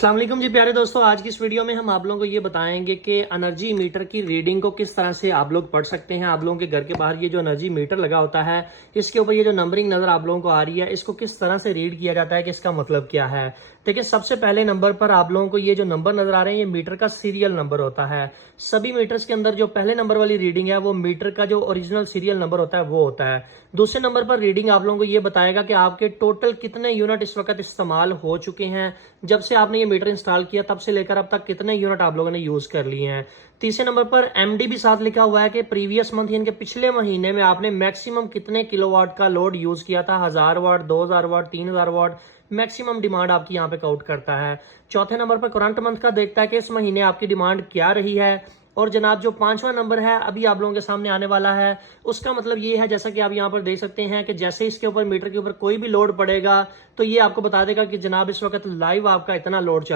अस्सलाम वालेकुम जी प्यारे दोस्तों, आज की इस वीडियो में हम आप लोगों को ये बताएंगे कि एनर्जी मीटर की रीडिंग को किस तरह से आप लोग पढ़ सकते हैं। आप लोगों के घर के बाहर ये जो एनर्जी मीटर लगा होता है, इसके ऊपर ये जो नंबरिंग नजर आप लोगों को आ रही है, इसको किस तरह से रीड किया जाता है कि इसका मतलब क्या है। देखिए, सबसे पहले नंबर पर आप लोगों को ये जो नंबर नजर आ रहे हैं, ये मीटर का सीरियल नंबर होता है। सभी मीटर्स के अंदर जो पहले नंबर वाली रीडिंग है वो मीटर का जो ओरिजिनल सीरियल नंबर होता है वो होता है। दूसरे नंबर पर रीडिंग आप लोगों को ये बताएगा कि आपके टोटल कितने यूनिट इस वक्त इस्तेमाल हो चुके हैं। जब से आपने ये मीटर इंस्टॉल किया तब से लेकर अब तक कितने यूनिट आप लोगों ने यूज कर लिए हैं। तीसरे नंबर पर एमडी भी साथ लिखा हुआ है कि प्रीवियस मंथ यानी कि पिछले महीने में आपने मैक्सिमम कितने किलोवाट का लोड यूज किया था। 1000 वाट, 2000 वाट, 3000 वाट मैक्सिमम डिमांड आपकी यहाँ पे काउंट करता है। चौथे नंबर पर करंट मंथ का देखता है कि इस महीने आपकी डिमांड क्या रही है। और जनाब, जो पांचवा नंबर है अभी आप लोगों के सामने आने वाला है, उसका मतलब ये है, जैसा कि आप यहाँ पर देख सकते हैं, कि जैसे इसके ऊपर मीटर के ऊपर कोई भी लोड पड़ेगा तो ये आपको बता देगा कि जनाब इस वक्त लाइव आपका इतना लोड चल